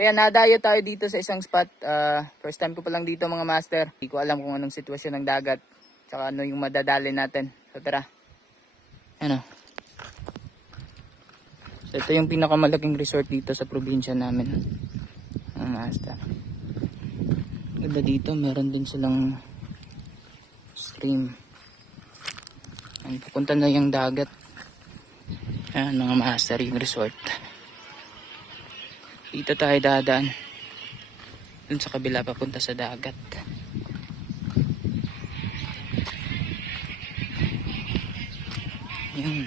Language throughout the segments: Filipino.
Kaya nadayo tayo dito sa isang spot. First time ko pa lang dito mga master. Hindi ko alam kung anong sitwasyon ng dagat. Tsaka ano yung madadali natin. So tara. Ano? So ito yung pinakamalaking resort dito sa probinsya namin. Mga master. Ganda dito. Meron din silang stream. Ayan, pupunta na yung dagat. Ayan mga master yung resort. Dito tayo dadaan. Dun sa kabila papunta sa dagat. Yun.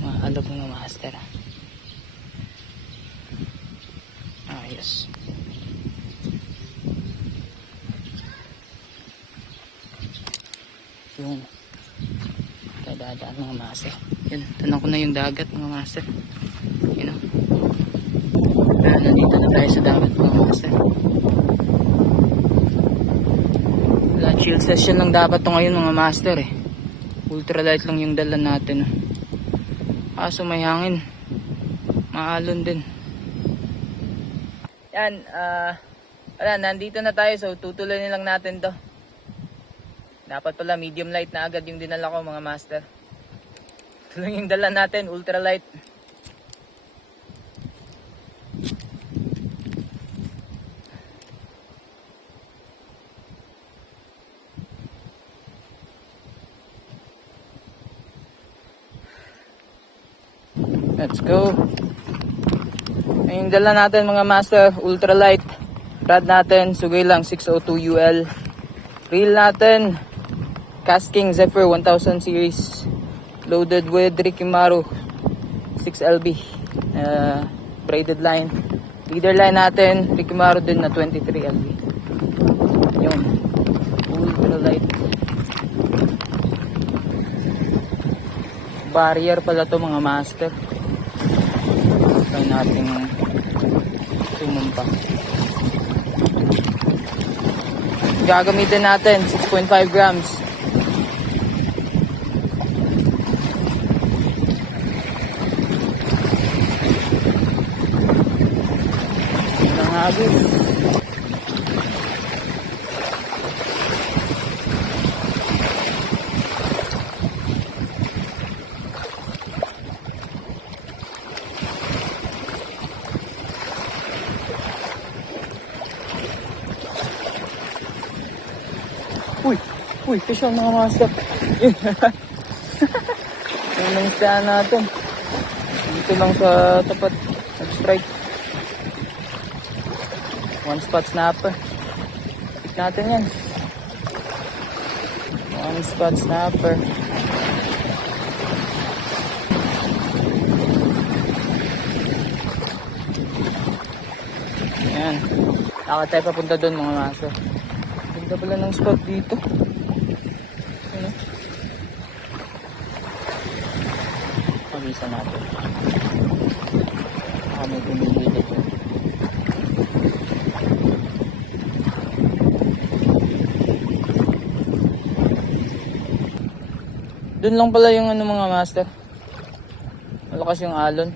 Mahalog mga master. Ayos. Yun. Tayo dadaan mga master. Yun. Tanong ko na yung dagat mga master. Yun o. Nandito na tayo sa dagat mga master. Chill session lang dapat to ngayon mga master eh. Ultralight lang yung dala natin. Kaso may hangin. Maalon din. Yan. Wala, nandito na tayo. So tutuloy lang natin to. Dapat pala medium light na agad yung dinala ko mga master. Ito lang yung dala natin, ultralight. Let's go. Yung dala natin mga master, ultralight. Rod natin, sugay lang 602 UL. Reel natin, Casking Zephyr 1000 series. Loaded with Rikimaru 6LB. Braided line. Leader line natin, Rikimaru din na 23LB. Yun. Ultralight. Barrier pala to mga master. Try natin sumumpa. Gagamitin natin 6.5 grams. Ang hagis. Uy, fish on mga master. Yung isda natin. Dito lang sa tapat. Nag-strike. One spot snapper. Pick natin yan. One spot snapper. Ayan. Lakad tayo papunta doon mga master. Ganda pala ng spot dito. Ano? Pag-isa natin. May pumili dito. Doon lang pala yung ano mga master. Malakas yung alon.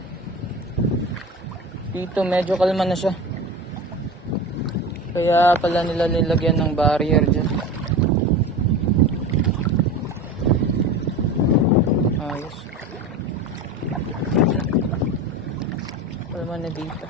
Dito medyo kalma na siya. Kaya pala nila nilagyan ng barrier dyan. Ayos. Kalma na dito.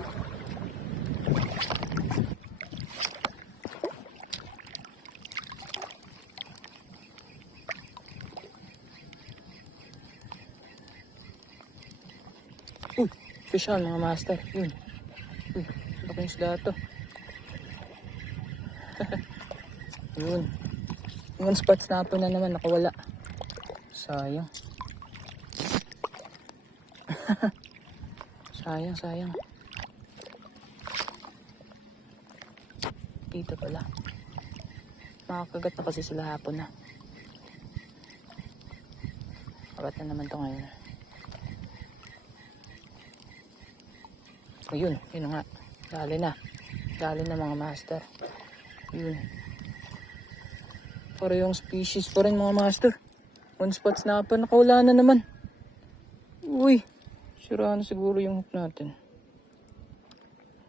Fish on mga master. Yun. Laking isda to. Yun. Yung spot snapper na naman nakawala. Sayang. sayang. Dito pala. Makakagat na kasi sila hapon na. Kagat na naman to ngayon. Ayun, yun nga. Dali na mga master. Yun. Parehong species pa rin mga master. One spot snapper. Nakawala na naman. Uy. Sira na siguro yung hook natin.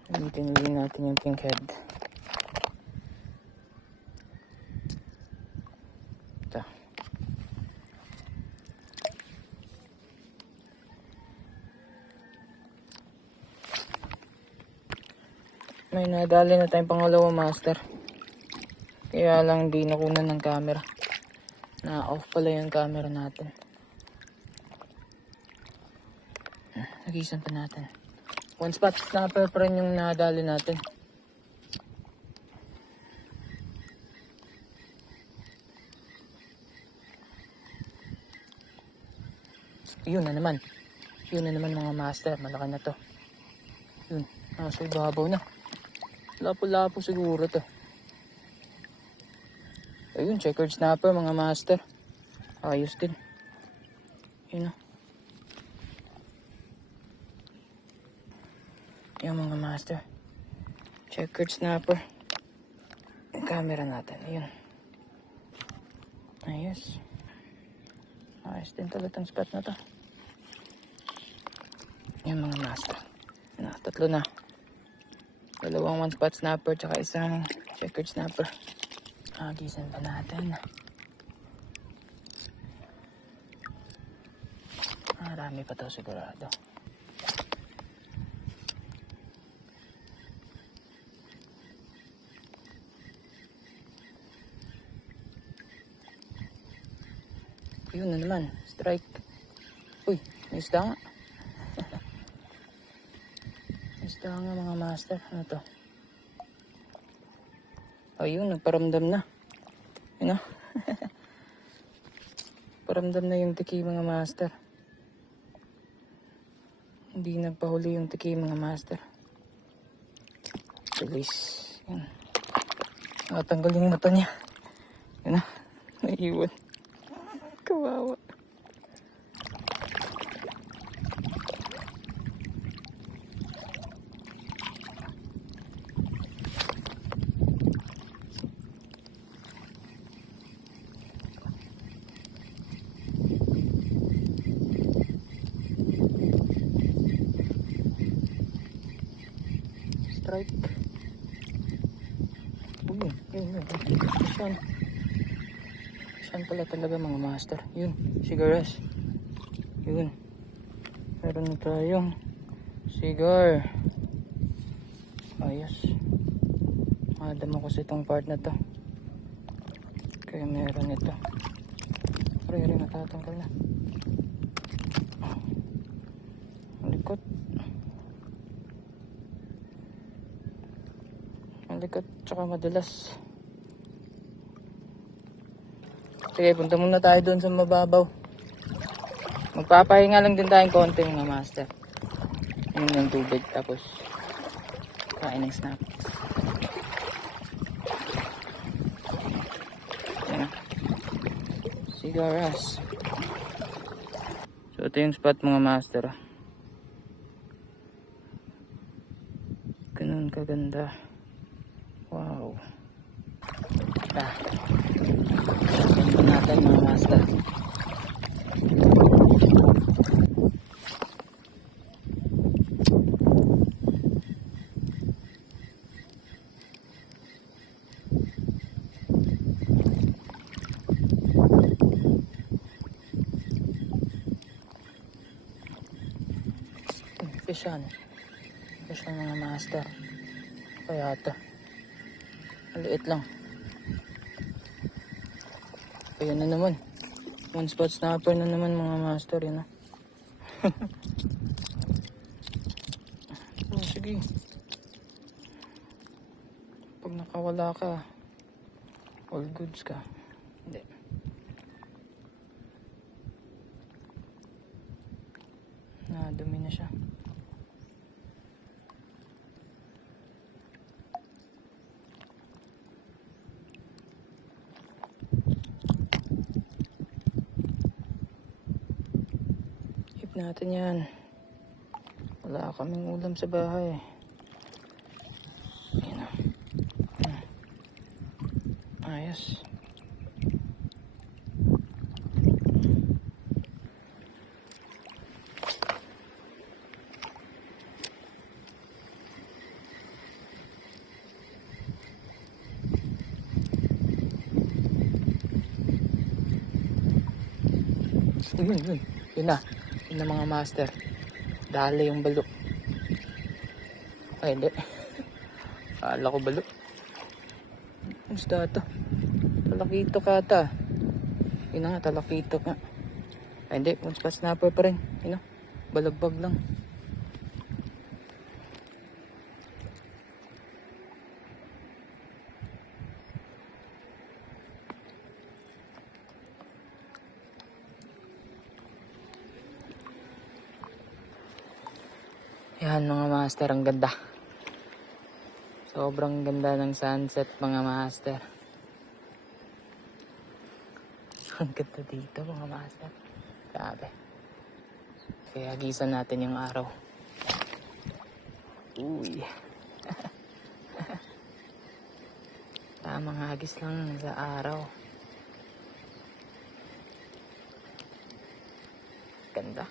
Gamitin ulit natin yung pink head. Ito. May nadali na tayong pangalawa master. Kaya lang hindi nakunan ng camera. Na-off pala yung camera natin. Nagisan pa natin. One spot snapper pa rin yung nadali natin. Yun na naman. Yun na naman mga master. Malaki na to. Yun. Nasa ibabaw na. Lapo-lapo siguro to. Ayun, checkered snapper mga master. Ayos din. Yun o. Yung mga master. Checkered snapper. Yung camera natin. Ayun. Ayos. Ayos din talagang spot na to. Yung mga master. Na, tatlo na. Dalawang one spot snapper tsaka isang checkered snapper. Agisan pa natin. Marami pa to sigurado. Yun na naman. Strike. Uy, may isda nga. Isda nga mga master. Ano to? Ayun, nagparamdam na. Yun o. Paramdam na yung tiki mga master. Hindi nagpahuli yung tiki mga master. Release. Yun. Nakatanggal yung mata niya. Yun o. Naiiwan. Kawawa. Strike. Uy, yun. Saan pala talaga mga master? Yun, cigarettes. Yun. Meron na tayong cigar. Ayos. Madama ko sa itong part na to. Kaya meron ito. Rin natatanggal na. Malikot. Malikot tsaka madalas. Sige, punta muna tayo doon sa mababaw. Magpapahinga lang din tayong konti mga master. Yun yung tubig tapos kain ng snacks. Yan. Cigaras. So ito yung spot mga master. Ganun kaganda. Wow. Ito natin mga master. Fishan. Fishan mga master. Kaya ito. Maliit lang. Ayan na naman. One spot snapper na naman mga master. Yun, oh, sige. Pag nakawala ka, all goods ka. Hindi. Nadumi na siya. Natin yan. Wala kaming ulam sa bahay. Ayun. Ayos. Yun. Yun na. Yun na mga master. Dali yung balo. Ay, hindi. Kala ko balo. Ano isda ito? Talakito ka ata. Yun na nga, talakito ka. Ay, hindi. Punch snapper pa rin. Yun na. Balagbag lang. Yan mga master, ang ganda. Sobrang ganda ng sunset mga master. Ang ganda dito mga master. Grabe. Kaya gisan natin yung araw. Uy. Tamang hagis lang sa araw. Ganda.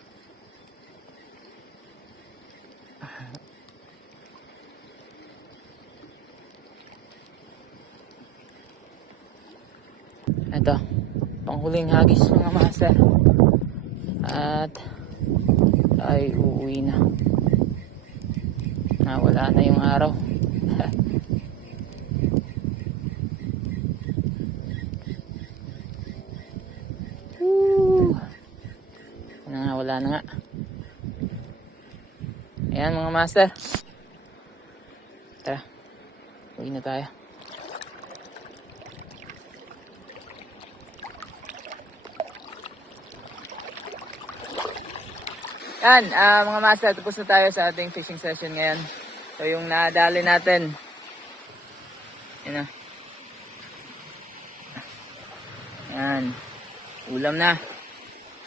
Ito, panghuling hagis mga master. At ay uuwi na. Wala na yung araw. Wala na nga. Ayan mga master. Tara, uwi na tayo. Yan, mga master, tapos na tayo sa ating fishing session ngayon. So yung nadali natin, yun na. Yan, ulam na.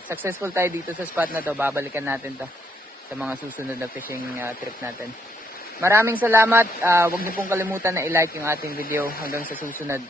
Successful tayo dito sa spot na to. Babalikan natin to sa mga susunod na fishing trip natin. Maraming salamat. Huwag niyo pong kalimutan na i-like yung ating video. Hanggang sa susunod.